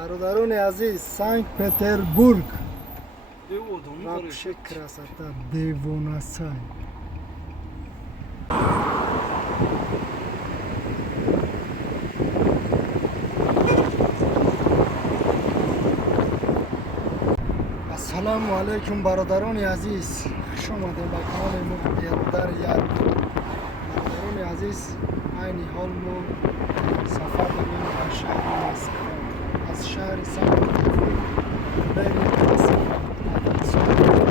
برادران عزیز، سنت پتربورگ Devordum вообще красота, دیوانه سای. السلام علیکم برادران عزیز، خوش آمدید به کانال ما در یاد. برادران عزیز، این حال ما سفر داریم به شهر مسکو. از شهر سنت پتربورگ بریم به سفر.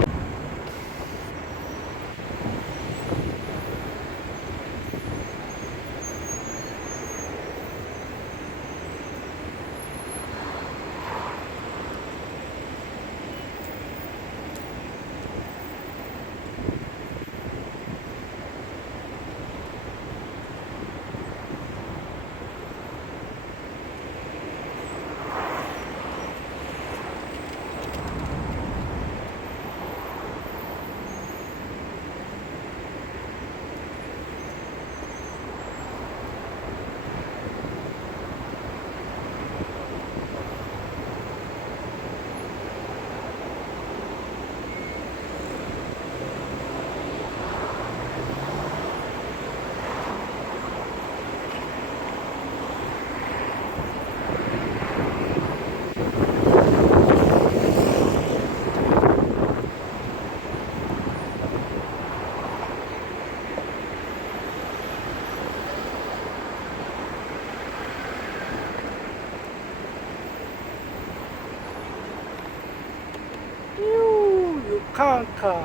Kanka.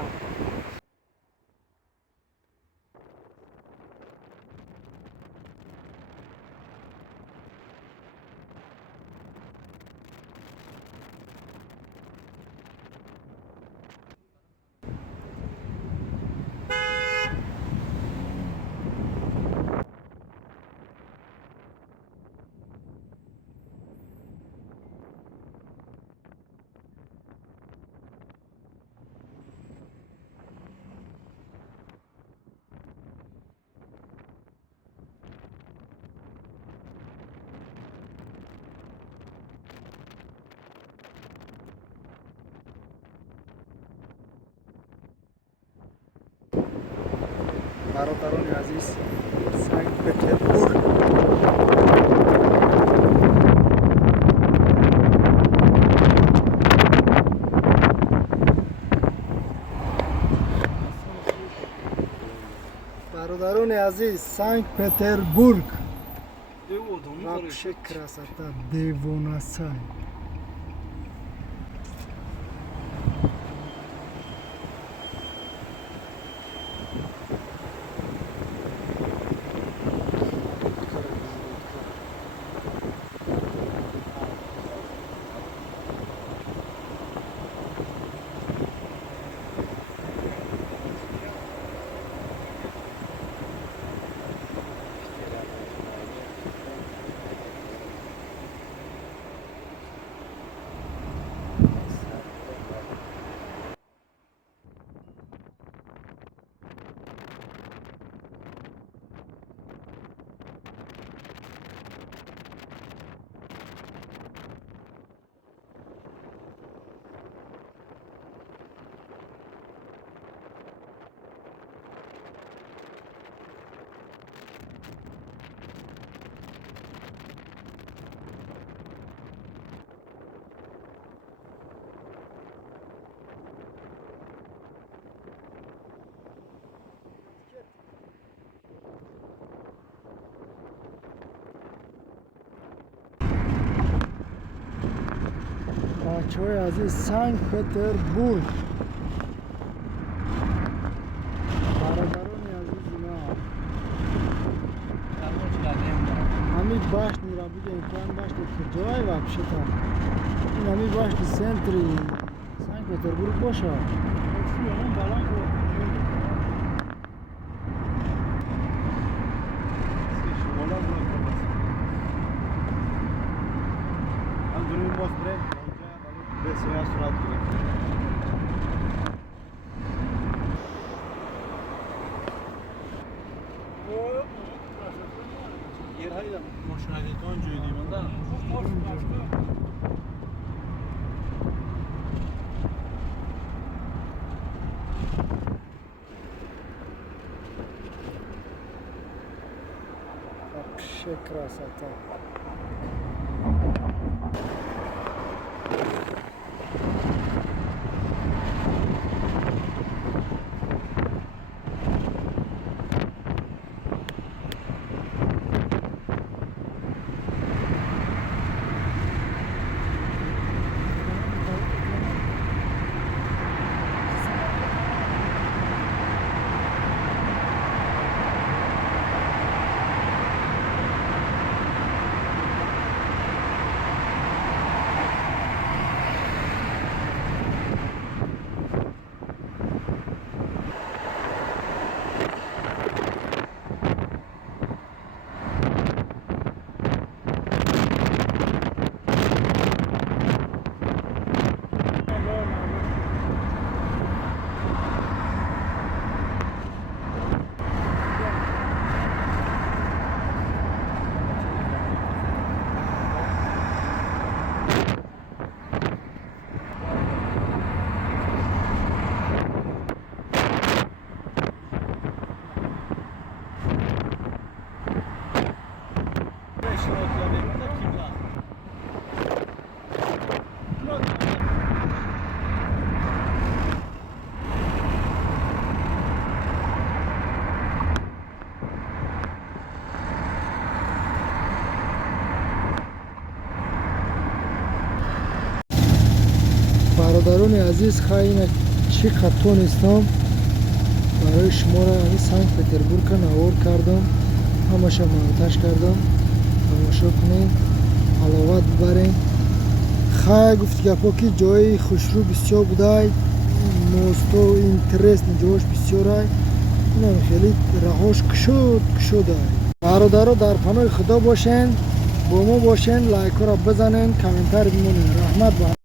برادران عزیز، سنت پتربورگ. برادران عزیز، سنت پتربورگ вообще красота, دیوانه سای. بچه‌های عزیز، سنت پتربورگ. برادران عزیز، اینا همین باشت میرم بگم که این باشت کجای вообще تا این همین باشت سنتری سنت پتربورگ باشه. Yerhayla maşinayla onca ödeyim ondan. красота. برادران عزیز خیلی چقدر تونستم برای شما را این سنت پتربورگ نوار کردم، همش مونتاژ کردم. تماشا کنین، حلاوت ببرین. خیلی گفت گپا که جای خوشرو بسیار بوده، موستو اینترست جاش بسیار ای، اینم خیلی رهاش کشوده. برادرها در پناه خدا باشین، با ما باشین، لایک را بزنین، کامنتر بمونین. رحمت با